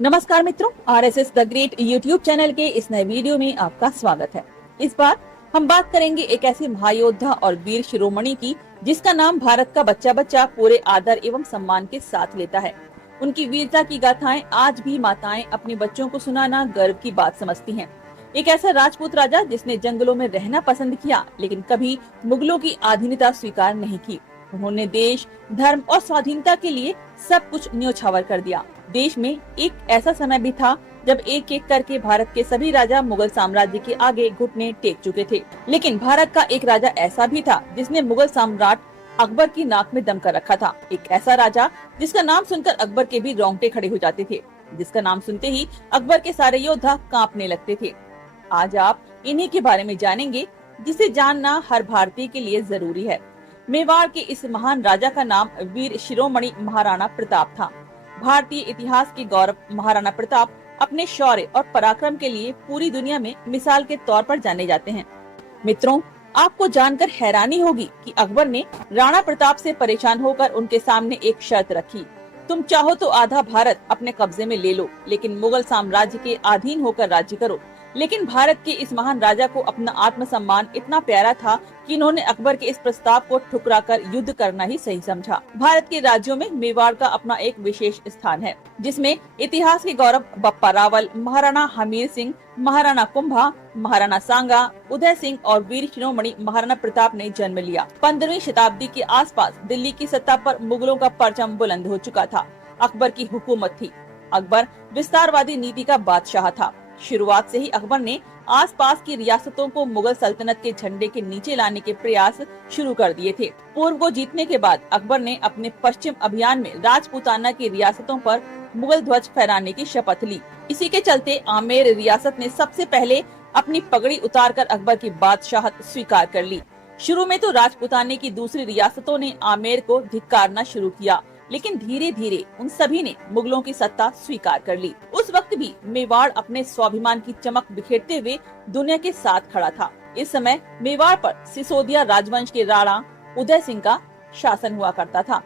नमस्कार मित्रों, RSS the great YouTube channel के इस नए वीडियो में आपका स्वागत है। इस बार हम बात करेंगे एक ऐसे महायोद्धा और वीर शिरोमणि की जिसका नाम भारत का बच्चा बच्चा पूरे आदर एवं सम्मान के साथ लेता है। उनकी वीरता की गाथाएं आज भी माताएं अपने बच्चों को सुनाना गर्व की बात समझती हैं। एक ऐसा राजपूत राजा जिसने जंगलों में रहना पसंद किया लेकिन कभी मुगलों की अधीनता स्वीकार नहीं की। उन्होंने देश, धर्म और स्वाधीनता के लिए सब कुछ न्योछावर कर दिया। देश में एक ऐसा समय भी था जब एक एक करके भारत के सभी राजा मुगल साम्राज्य के आगे घुटने टेक चुके थे, लेकिन भारत का एक राजा ऐसा भी था जिसने मुगल सम्राट अकबर की नाक में दम कर रखा था। एक ऐसा राजा जिसका नाम सुनकर अकबर के भी रोंगटे खड़े हो जाते थे, जिसका नाम सुनते ही अकबर के सारे योद्धा कांपने लगते थे। आज आप इन्हीं के बारे में जानेंगे जिसे जानना हर भारतीय के लिए जरूरी है। मेवाड़ के इस महान राजा का नाम वीर शिरोमणि महाराणा प्रताप था। भारतीय इतिहास के गौरव महाराणा प्रताप अपने शौर्य और पराक्रम के लिए पूरी दुनिया में मिसाल के तौर पर जाने जाते हैं। मित्रों, आपको जानकर हैरानी होगी कि अकबर ने राणा प्रताप से परेशान होकर उनके सामने एक शर्त रखी। तुम चाहो तो आधा भारत अपने कब्जे में ले लो, लेकिन मुगल साम्राज्य के अधीन होकर राज्य करो। लेकिन भारत के इस महान राजा को अपना आत्मसम्मान इतना प्यारा था कि इन्होंने अकबर के इस प्रस्ताव को ठुकराकर युद्ध करना ही सही समझा। भारत के राज्यों में मेवाड़ का अपना एक विशेष स्थान है, जिसमें इतिहास के गौरव बप्पा रावल, महाराणा हमीर सिंह, महाराणा कुंभा, महाराणा सांगा, उदय सिंह और वीर शिरोमणि महाराणा प्रताप ने जन्म लिया। 15वीं शताब्दी के आसपास दिल्ली की सत्ता पर मुगलों का परचम बुलंद हो चुका था। अकबर की हुकूमत थी। अकबर विस्तारवादी नीति का बादशाह था। शुरुआत से ही अकबर ने आसपास की रियासतों को मुगल सल्तनत के झंडे के नीचे लाने के प्रयास शुरू कर दिए थे। पूर्व को जीतने के बाद अकबर ने अपने पश्चिम अभियान में राजपूताना की रियासतों पर मुगल ध्वज फहराने की शपथ ली। इसी के चलते आमेर रियासत ने सबसे पहले अपनी पगड़ी उतारकर अकबर की बादशाहत स्वीकार कर ली। शुरू में तो राजपूताने की दूसरी रियासतों ने आमेर को धिक्कारना शुरू किया, लेकिन धीरे धीरे उन सभी ने मुगलों की सत्ता स्वीकार कर ली। उस वक्त भी मेवाड़ अपने स्वाभिमान की चमक बिखेरते हुए दुनिया के साथ खड़ा था। इस समय मेवाड़ पर सिसोदिया राजवंश के राणा उदय सिंह का शासन हुआ करता था,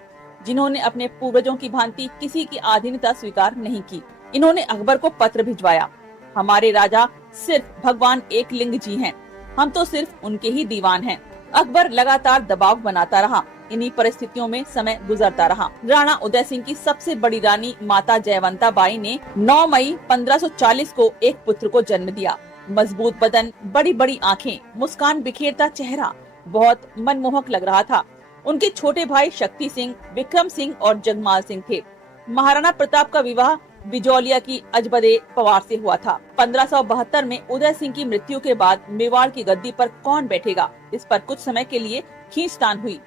जिन्होंने अपने पूर्वजों की भांति किसी की अधीनता स्वीकार नहीं की। इन्होंने अकबर को पत्र भिजवाया, हमारे राजा सिर्फ भगवान एक लिंग जी हैं, हम तो सिर्फ उनके ही दीवान हैं। अकबर लगातार दबाव बनाता रहा। इन्हीं परिस्थितियों में समय गुजरता रहा। राणा उदय सिंह की सबसे बड़ी रानी माता जयवंता बाई ने 9 मई 1540 को एक पुत्र को जन्म दिया। मजबूत बदन, बड़ी बड़ी आंखें, मुस्कान बिखेरता चेहरा बहुत मनमोहक लग रहा था। उनके छोटे भाई शक्ति सिंह, विक्रम सिंह और जगमाल सिंह थे। महाराणा प्रताप का विवाह बिजौलिया की अजबदे पवार से हुआ था। 1572 में उदय सिंह की मृत्यु के बाद मेवाड़ की गद्दी पर कौन बैठेगा, इस पर कुछ समय के लिए खींचतान हुई।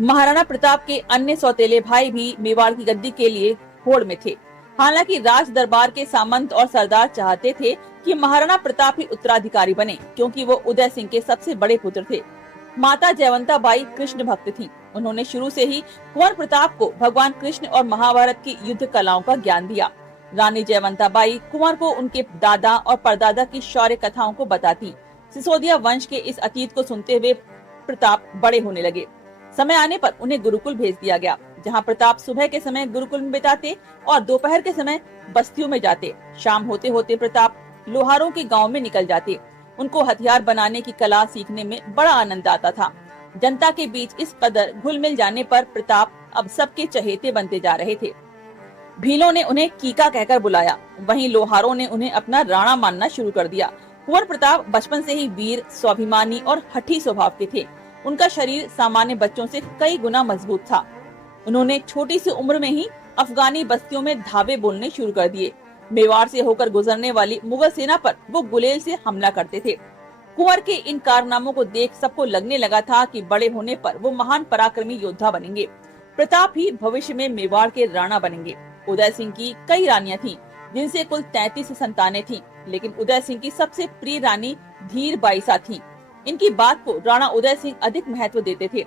महाराणा प्रताप के अन्य सौतेले भाई भी मेवाड़ की गद्दी के लिए होड़ में थे। हालांकि राज दरबार के सामंत और सरदार चाहते थे कि महाराणा प्रताप ही उत्तराधिकारी बने, क्योंकि वो उदय सिंह के सबसे बड़े पुत्र थे। माता जयवंता बाई कृष्ण भक्त थीं। उन्होंने शुरू से ही कुंवर प्रताप को भगवान कृष्ण और महाभारत की युद्ध कलाओं का ज्ञान दिया। रानी जयवंता बाई कुंवर को उनके दादा और परदादा की शौर्य कथाओं को बताती। सिसोदिया वंश के इस अतीत को सुनते हुए प्रताप बड़े होने लगे। समय आने पर उन्हें गुरुकुल भेज दिया गया, जहां प्रताप सुबह के समय गुरुकुल में बिताते और दोपहर के समय बस्तियों में जाते। शाम होते होते प्रताप लोहारों के गांव में निकल जाते। उनको हथियार बनाने की कला सीखने में बड़ा आनंद आता था। जनता के बीच इस कदर घुल मिल जाने पर प्रताप अब सबके चहेते बनते जा रहे थे। भीलों ने उन्हें कीका कहकर बुलाया, वहीं लोहारों ने उन्हें अपना राणा मानना शुरू कर दिया। कुंवर प्रताप बचपन से ही वीर, स्वाभिमानी और हठी स्वभाव के थे। उनका शरीर सामान्य बच्चों से कई गुना मजबूत था। उन्होंने छोटी सी उम्र में ही अफगानी बस्तियों में धावे बोलने शुरू कर दिए। मेवाड़ से होकर गुजरने वाली मुगल सेना पर वो गुलेल से हमला करते थे। कुंवर के इन कारनामों को देख सबको लगने लगा था कि बड़े होने पर वो महान पराक्रमी योद्धा बनेंगे। प्रताप ही भविष्य में मेवाड़ के राणा बनेंगे। उदय सिंह की कई रानियां थीं, जिनसे कुल 33 संतानें थीं, लेकिन उदय सिंह की सबसे प्रिय रानी धीर बाईसा थी। इनकी बात को राणा उदय सिंह अधिक महत्व देते थे।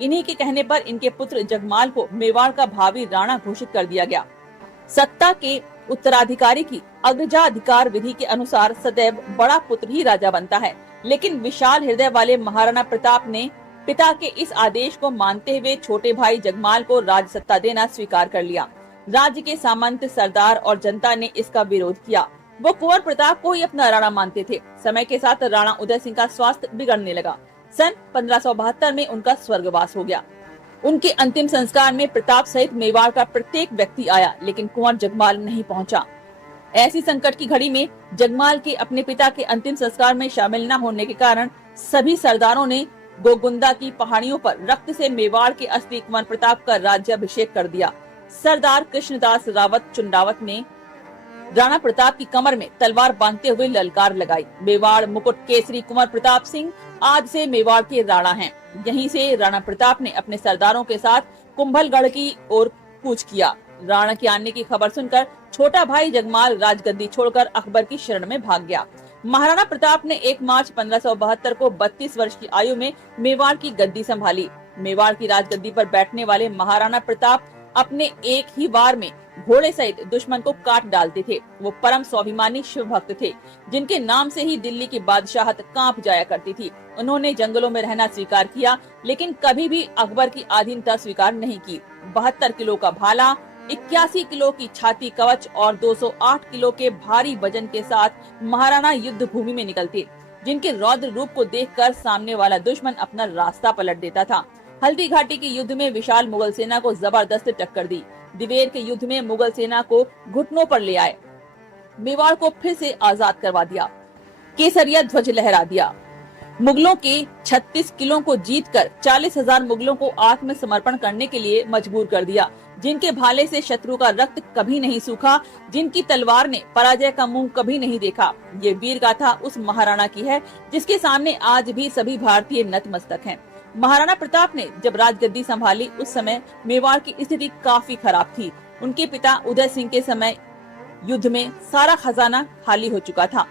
इन्हीं के कहने पर इनके पुत्र जगमाल को मेवाड़ का भावी राणा घोषित कर दिया गया। सत्ता के उत्तराधिकारी की अग्रजाधिकार विधि के अनुसार सदैव बड़ा पुत्र ही राजा बनता है, लेकिन विशाल हृदय वाले महाराणा प्रताप ने पिता के इस आदेश को मानते हुए छोटे भाई जगमाल को राज सत्ता देना स्वीकार कर लिया। राज्य के सामंत, सरदार और जनता ने इसका विरोध किया। वो कुंवर प्रताप को ही अपना राणा मानते थे। समय के साथ राणा उदय सिंह का स्वास्थ्य बिगड़ने लगा। सन 1572 में उनका स्वर्गवास हो गया। उनके अंतिम संस्कार में प्रताप सहित मेवाड़ का प्रत्येक व्यक्ति आया, लेकिन कुंवर जगमाल नहीं पहुंचा। ऐसी संकट की घड़ी में जगमाल के अपने पिता के अंतिम संस्कार में शामिल न होने के कारण सभी सरदारों ने गोगुंदा की पहाड़ियों पर रक्त से मेवाड़ के असली कुंवर प्रताप का राज्याभिषेक कर दिया। सरदार कृष्णदास रावत चुंडावत ने राणा प्रताप की कमर में तलवार बांधते हुए ललकार लगाई। मेवाड़ मुकुट केसरी कुंवर प्रताप सिंह आज से मेवाड़ के राणा हैं। यहीं से राणा प्रताप ने अपने सरदारों के साथ कुंभलगढ़ की ओर कूच किया। राणा के आने की खबर सुनकर छोटा भाई जगमाल राजगद्दी छोड़कर अकबर की शरण में भाग गया। महाराणा प्रताप ने 1 मार्च 1572 को 32 वर्ष की आयु में मेवाड़ की गद्दी संभाली। मेवाड़ की राजगद्दी पर बैठने वाले महाराणा प्रताप अपने एक ही वार में घोड़े सहित दुश्मन को काट डालते थे। वो परम स्वाभिमानी शिव भक्त थे, जिनके नाम से ही दिल्ली की बादशाहत कांप जाया करती थी। उन्होंने जंगलों में रहना स्वीकार किया, लेकिन कभी भी अकबर की अधीनता स्वीकार नहीं की। 72 किलो का भाला, 81 किलो की छाती कवच और 208 किलो के भारी वजन के साथ महाराणा युद्ध भूमि में निकलते, जिनके रौद्र रूप को देखकर सामने वाला दुश्मन अपना रास्ता पलट देता था। हल्दी घाटी के युद्ध में विशाल मुगल सेना को जबरदस्त टक्कर दी। दिवेर के युद्ध में मुगल सेना को घुटनों पर ले आए। मेवाड़ को फिर से आजाद करवा दिया। केसरिया ध्वज लहरा दिया। मुगलों के 36 किलों को जीतकर 40,000 मुगलों को आत्मसमर्पण करने के लिए मजबूर कर दिया। जिनके भाले से शत्रु का रक्त कभी नहीं सूखा, जिनकी तलवार ने पराजय का मुंह कभी नहीं देखा। ये वीर गाथा उस महाराणा की है, जिसके सामने आज भी सभी भारतीय नतमस्तक हैं। महाराणा प्रताप ने जब राजगद्दी संभाली, उस समय मेवाड़ की स्थिति काफी खराब थी। उनके पिता उदय सिंह के समय युद्ध में सारा खजाना खाली हो चुका था।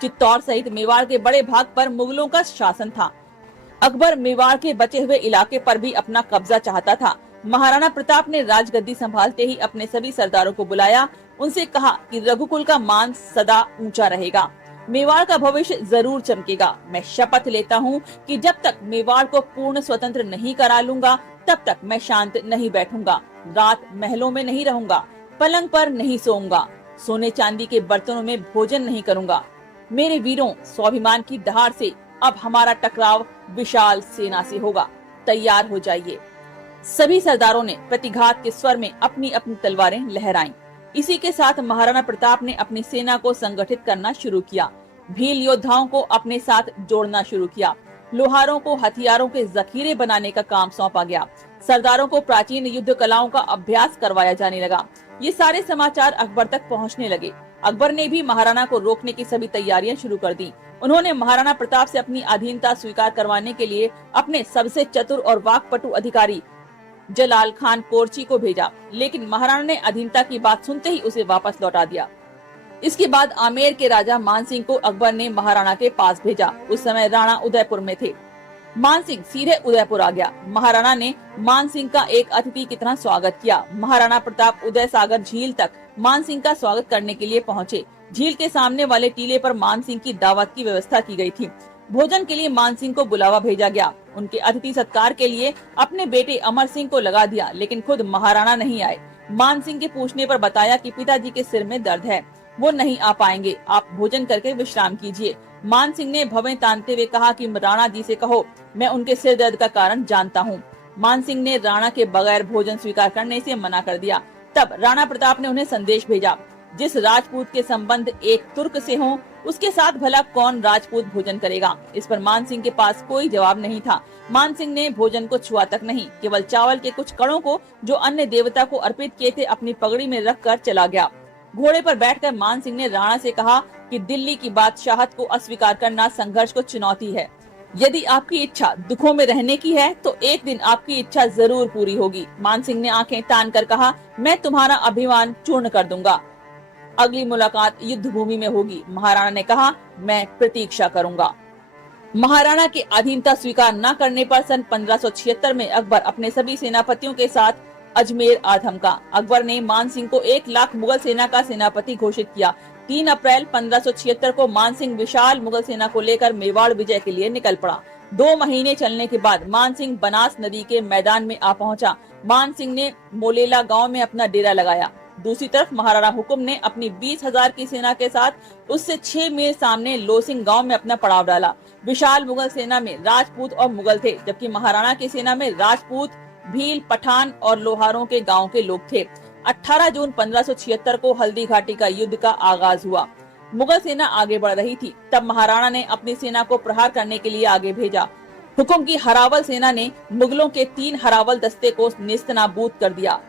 चित्तौड़ सहित मेवाड़ के बड़े भाग पर मुगलों का शासन था। अकबर मेवाड़ के बचे हुए इलाके पर भी अपना कब्जा चाहता था। महाराणा प्रताप ने राजगद्दी संभालते ही अपने सभी सरदारों को बुलाया। उनसे कहा कि रघुकुल का मान सदा ऊंचा रहेगा, मेवाड़ का भविष्य जरूर चमकेगा। मैं शपथ लेता हूँ कि जब तक मेवाड़ को पूर्ण स्वतंत्र नहीं करा लूंगा, तब तक मैं शांत नहीं बैठूंगा। रात महलों में नहीं रहूंगा, पलंग पर नहीं सोऊंगा, सोने चांदी के बर्तनों में भोजन नहीं करूंगा। मेरे वीरों, स्वाभिमान की दहाड़ से अब हमारा टकराव विशाल सेना से होगा। तैयार हो जाइए। सभी सरदारों ने प्रतिघात के स्वर में अपनी अपनी तलवारें लहराईं। इसी के साथ महाराणा प्रताप ने अपनी सेना को संगठित करना शुरू किया। भील योद्धाओं को अपने साथ जोड़ना शुरू किया। लोहारों को हथियारों के जखीरे बनाने का काम सौंपा गया। सरदारों को प्राचीन युद्ध कलाओं का अभ्यास करवाया जाने लगा। ये सारे समाचार अकबर तक पहुंचने लगे। अकबर ने भी महाराणा को रोकने की सभी तैयारियां शुरू कर दी। उन्होंने महाराणा प्रताप से अपनी अधीनता स्वीकार करवाने के लिए अपने सबसे चतुर और वाकपटु अधिकारी जलाल खान कोरची को भेजा, लेकिन महाराणा ने अधीनता की बात सुनते ही उसे वापस लौटा दिया। इसके बाद आमेर के राजा मानसिंह को अकबर ने महाराणा के पास भेजा। उस समय राणा उदयपुर में थे। मानसिंह सीधे उदयपुर आ गया। महाराणा ने मानसिंह का एक अतिथि की तरह स्वागत किया। महाराणा प्रताप उदय सागर झील तक मानसिंह का स्वागत करने के लिए पहुँचे। झील के सामने वाले टीले पर मानसिंह की दावत की व्यवस्था की गई थी। भोजन के लिए मानसिंह को बुलावा भेजा गया। उनके अतिथि सत्कार के लिए अपने बेटे अमर सिंह को लगा दिया, लेकिन खुद महाराणा नहीं आए। मानसिंह के पूछने पर बताया कि पिताजी के सिर में दर्द है, वो नहीं आ पाएंगे, आप भोजन करके विश्राम कीजिए। मानसिंह ने भवें तानते हुए कहा कि राणा जी से कहो, मैं उनके सिर दर्द का कारण जानता हूँ। मानसिंह ने राणा के बगैर भोजन स्वीकार करने से मना कर दिया। तब राणा प्रताप ने उन्हें संदेश भेजा, जिस राजपूत के संबंध एक तुर्क से हों, उसके साथ भला कौन राजपूत भोजन करेगा। इस पर मानसिंह के पास कोई जवाब नहीं था। मानसिंह ने भोजन को छुआ तक नहीं, केवल चावल के कुछ कणों को जो अन्य देवता को अर्पित किए थे अपनी पगड़ी में रखकर चला गया। घोड़े पर बैठकर मानसिंह ने राणा से कहा कि दिल्ली की बादशाहत को अस्वीकार करना संघर्ष को चुनौती है। यदि आपकी इच्छा दुखों में रहने की है तो एक दिन आपकी इच्छा जरूर पूरी होगी। मानसिंह ने आंखें तान कर कहा, मैं तुम्हारा अभिमान चूर्ण कर दूंगा। अगली मुलाकात युद्ध भूमि में होगी। महाराणा ने कहा, मैं प्रतीक्षा करूंगा। महाराणा के अधीनता स्वीकार न करने पर सन 1576 में अकबर अपने सभी सेनापतियों के साथ अजमेर आ धमका। अकबर ने मानसिंह को 1 लाख मुगल सेना का सेनापति घोषित किया। 3 अप्रैल 1576 को मानसिंह विशाल मुगल सेना को लेकर मेवाड़ विजय के लिए निकल पड़ा। 2 महीने चलने के बाद मान सिंह बनास नदी के मैदान में आ पहुंचा। मान सिंह ने मोलेला गांव में अपना डेरा लगाया। दूसरी तरफ महाराणा हुकुम ने अपनी 20,000 की सेना के साथ उससे 6 मील सामने लोसिंग गांव में अपना पड़ाव डाला। विशाल मुगल सेना में राजपूत और मुगल थे, जबकि महाराणा की सेना में राजपूत, भील, पठान और लोहारों के गांव के लोग थे। 18 जून 1576 को हल्दी घाटी का युद्ध का आगाज हुआ। मुगल सेना आगे बढ़ रही थी, तब महाराणा ने अपनी सेना को प्रहार करने के लिए आगे भेजा। हुकुम की हरावल सेना ने मुगलों के 3 हरावल दस्ते को नेस्तनाबूद कर दिया।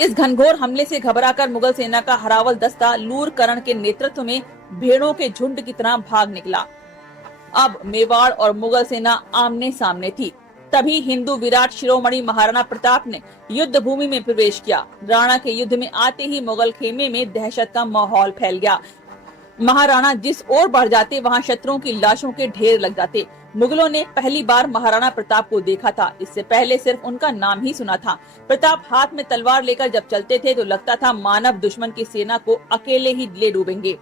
इस घनघोर हमले से घबराकर मुगल सेना का हरावल दस्ता लूरकरण के नेतृत्व में भेड़ों के झुंड की तरह भाग निकला। अब मेवाड़ और मुगल सेना आमने सामने थी। तभी हिंदू विराट शिरोमणि महाराणा प्रताप ने युद्ध भूमि में प्रवेश किया। राणा के युद्ध में आते ही मुगल खेमे में दहशत का माहौल फैल गया। महाराणा जिस ओर बढ़ जाते वहां शत्रुओं की लाशों के ढेर लग जाते। मुगलों ने पहली बार महाराणा प्रताप को देखा था, इससे पहले सिर्फ उनका नाम ही सुना था। प्रताप हाथ में तलवार लेकर जब चलते थे तो लगता था मानव दुश्मन की सेना को अकेले ही ले डूबेंगे।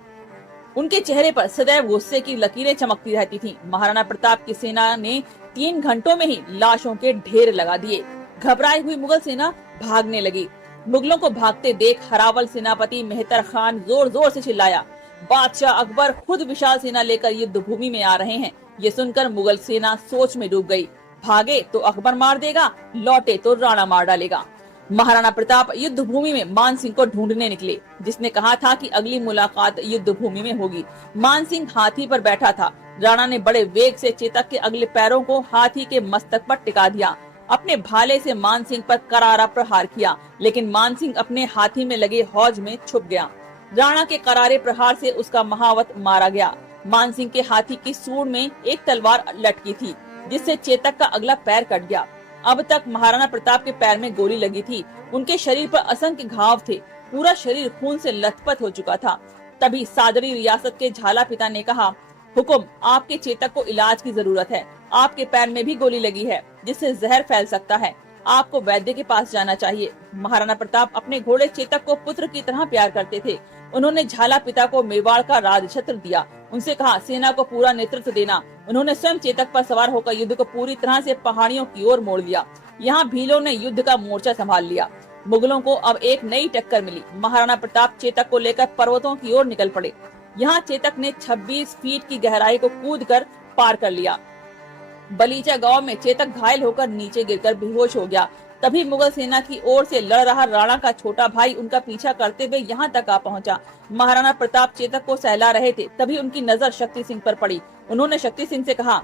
उनके चेहरे पर सदैव गुस्से की लकीरें चमकती रहती थीं। महाराणा प्रताप की सेना ने 3 घंटों में ही लाशों के ढेर लगा दिए। घबराई हुई मुगल सेना भागने लगी। मुगलों को भागते देख हरावल सेनापति मेहतर खान जोर जोर से चिल्लाया, बादशाह अकबर खुद विशाल सेना लेकर युद्ध भूमि में आ रहे हैं। ये सुनकर मुगल सेना सोच में डूब गई। भागे तो अकबर मार देगा, लौटे तो राणा मार डालेगा। महाराणा प्रताप युद्ध भूमि में मान सिंह को ढूंढने निकले, जिसने कहा था कि अगली मुलाकात युद्ध भूमि में होगी। मान सिंह हाथी पर बैठा था। राणा ने बड़े वेग से चेतक के अगले पैरों को हाथी के मस्तक पर टिका दिया। अपने भाले से मान सिंह पर करारा प्रहार किया, लेकिन मान सिंह अपने हाथी में लगे हौज में छुप गया। राणा के करारे प्रहार से उसका महावत मारा गया। मान सिंह के हाथी की सूंड में एक तलवार लटकी थी, जिससे चेतक का अगला पैर कट गया। अब तक महाराणा प्रताप के पैर में गोली लगी थी। उनके शरीर पर असंख्य घाव थे। पूरा शरीर खून से लथपथ हो चुका था। तभी सादरी रियासत के झाला पिता ने कहा, हुकुम, आपके चेतक को इलाज की जरूरत है। आपके पैर में भी गोली लगी है, जिससे जहर फैल सकता है। आपको वैद्य के पास जाना चाहिए। महाराणा प्रताप अपने घोड़े चेतक को पुत्र की तरह प्यार करते थे। उन्होंने झाला पिता को मेवाड़ का राजछत्र दिया। उनसे कहा, सेना को पूरा नेतृत्व देना। उन्होंने स्वयं चेतक पर सवार होकर युद्ध को पूरी तरह से पहाड़ियों की ओर मोड़ लिया। यहाँ भीलों ने युद्ध का मोर्चा संभाल लिया। मुगलों को अब एक नई टक्कर मिली। महाराणा प्रताप चेतक को लेकर पर्वतों की ओर निकल पड़े। यहाँ चेतक ने 26 फीट की गहराई को कूदकर पार कर लिया। बलीचा गांव में चेतक घायल होकर नीचे गिरकर बेहोश हो गया। तभी मुगल सेना की ओर से लड़ रहा राणा का छोटा भाई उनका पीछा करते हुए यहाँ तक आ पहुँचा। महाराणा प्रताप चेतक को सहला रहे थे, तभी उनकी नजर शक्ति सिंह पर पड़ी। उन्होंने शक्ति सिंह से कहा,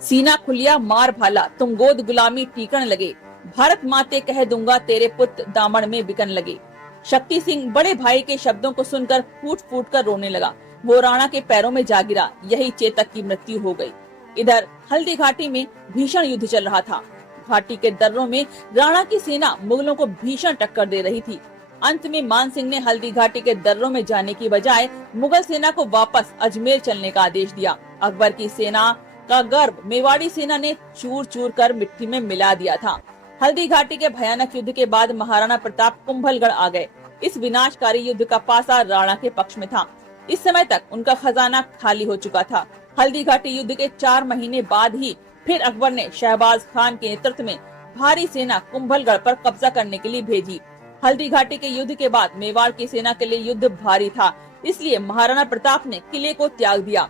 सीना खुलिया मार भाला, तुम गोद गुलामी टीकन लगे। भारत माते कह दूंगा, तेरे पुत्र दामन में बिकन लगे। शक्ति सिंह बड़े भाई के शब्दों को सुनकर फूट फूट कर रोने लगा। वो राणा के पैरों में जा गिरा। यही चेतक की मृत्यु हो गई। इधर हल्दी घाटी में भीषण युद्ध चल रहा था। घाटी के दर्रों में राणा की सेना मुगलों को भीषण टक्कर दे रही थी। अंत में मान सिंह ने हल्दी घाटी के दर्रों में जाने की बजाय मुगल सेना को वापस अजमेर चलने का आदेश दिया। अकबर की सेना का गर्व मेवाड़ी सेना ने चूर चूर कर मिट्टी में मिला दिया था। हल्दी घाटी के भयानक युद्ध के बाद महाराणा प्रताप कुंभलगढ़ आ गए। इस विनाशकारी युद्ध का पासा राणा के पक्ष में था। इस समय तक उनका खजाना खाली हो चुका था। हल्दी घाटी युद्ध के 4 महीने बाद ही फिर अकबर ने शहबाज खान के नेतृत्व में भारी सेना कुंभलगढ़ पर कब्जा करने के लिए भेजी। हल्दी घाटी के युद्ध के बाद मेवाड़ की सेना के लिए युद्ध भारी था, इसलिए महाराणा प्रताप ने किले को त्याग दिया।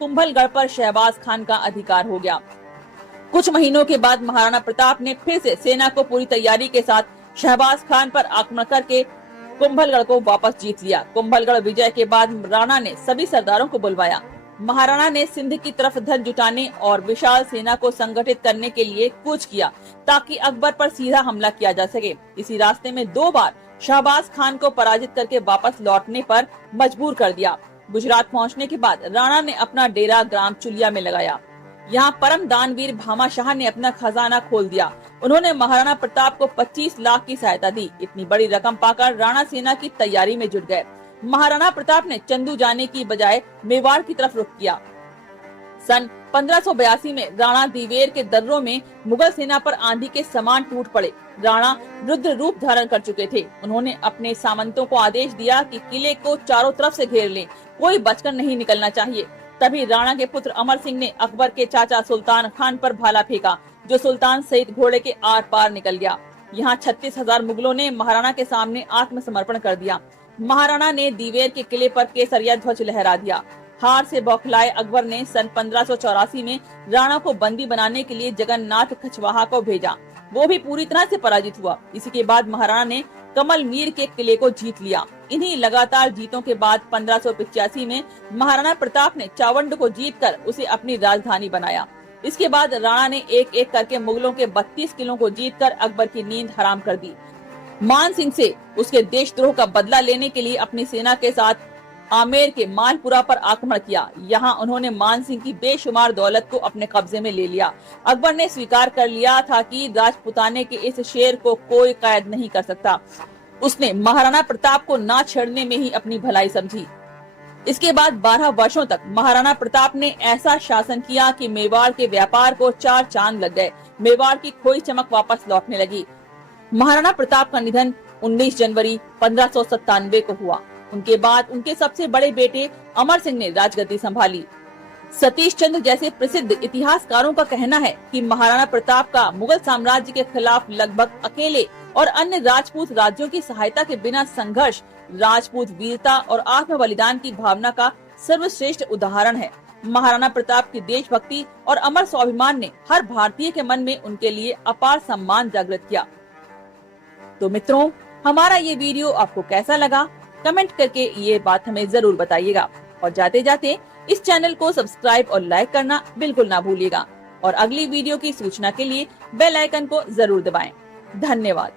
कुंभलगढ़ पर शहबाज खान का अधिकार हो गया। कुछ महीनों के बाद महाराणा प्रताप ने फिर से सेना को पूरी तैयारी के साथ शहबाज खान पर आक्रमण करके कुंभलगढ़ को वापस जीत लिया। कुंभलगढ़ विजय के बाद राणा ने सभी सरदारों को बुलवाया। महाराणा ने सिंध की तरफ धन जुटाने और विशाल सेना को संगठित करने के लिए कूच किया, ताकि अकबर पर सीधा हमला किया जा सके। इसी रास्ते में 2 बार शहबाज खान को पराजित करके वापस लौटने पर मजबूर कर दिया। गुजरात पहुंचने के बाद राणा ने अपना डेरा ग्राम चुलिया में लगाया। यहाँ परम दानवीर भामा शाह ने अपना खजाना खोल दिया। उन्होंने महाराणा प्रताप को 25 लाख की सहायता दी। इतनी बड़ी रकम पाकर राणा सेना की तैयारी में जुट गए। महाराणा प्रताप ने चंदू जाने की बजाय मेवाड़ की तरफ रुख किया। सन 1582 में राणा दीवेर के दर्रों में मुगल सेना पर आंधी के समान टूट पड़े। राणा रुद्र रूप धारण कर चुके थे। उन्होंने अपने सामंतों को आदेश दिया कि किले को चारों तरफ से घेर लें, कोई बचकर नहीं निकलना चाहिए। तभी राणा के पुत्र अमर सिंह ने अकबर के चाचा सुल्तान खान पर भाला फेंका, जो सुल्तान सहित घोड़े के आर पार निकल गया। यहाँ 36,000 मुगलों ने महाराणा के सामने आत्मसमर्पण कर दिया। महाराणा ने दीवेर के किले पर केसरिया ध्वज लहरा दिया। हार से बौखलाए अकबर ने सन 1584 में राणा को बंदी बनाने के लिए जगन्नाथ खचवाहा को भेजा। वो भी पूरी तरह से पराजित हुआ। इसी के बाद महाराणा ने कमल मीर के किले को जीत लिया। इन्हीं लगातार जीतों के बाद 1585 में महाराणा प्रताप ने चावंड को जीतकर उसे अपनी राजधानी बनाया। इसके बाद राणा ने एक एक करके मुगलों के 32 किलों को जीतकर अकबर की नींद हराम कर दी। मान सिंह से उसके देशद्रोह का बदला लेने के लिए अपनी सेना के साथ आमेर के मालपुरा पर आक्रमण किया। यहाँ उन्होंने मान सिंह की बेशुमार दौलत को अपने कब्जे में ले लिया। अकबर ने स्वीकार कर लिया था कि राजपुताने के इस शेर को कोई कैद नहीं कर सकता। उसने महाराणा प्रताप को ना छेड़ने में ही अपनी भलाई समझी। इसके बाद 12 वर्षों तक महाराणा प्रताप ने ऐसा शासन किया कि मेवाड़ के व्यापार को 4 चांद लग गए। मेवाड़ की खोई चमक वापस लौटने लगी। महाराणा प्रताप का निधन 19 जनवरी 1597 को हुआ। उनके बाद उनके सबसे बड़े बेटे अमर सिंह ने राजगद्दी संभाली। सतीश चंद्र जैसे प्रसिद्ध इतिहासकारों का कहना है कि महाराणा प्रताप का मुगल साम्राज्य के खिलाफ लगभग अकेले और अन्य राजपूत राज्यों की सहायता के बिना संघर्ष राजपूत वीरता और आत्म बलिदान की भावना का सर्वश्रेष्ठ उदाहरण है। महाराणा प्रताप की देशभक्ति और अमर स्वाभिमान ने हर भारतीय के मन में उनके लिए अपार सम्मान जागृत किया। तो मित्रों, हमारा ये वीडियो आपको कैसा लगा, कमेंट करके ये बात हमें जरूर बताइएगा। और जाते जाते इस चैनल को सब्सक्राइब और लाइक करना बिल्कुल ना भूलिएगा। और अगली वीडियो की सूचना के लिए बेल आइकन को जरूर दबाएं। धन्यवाद।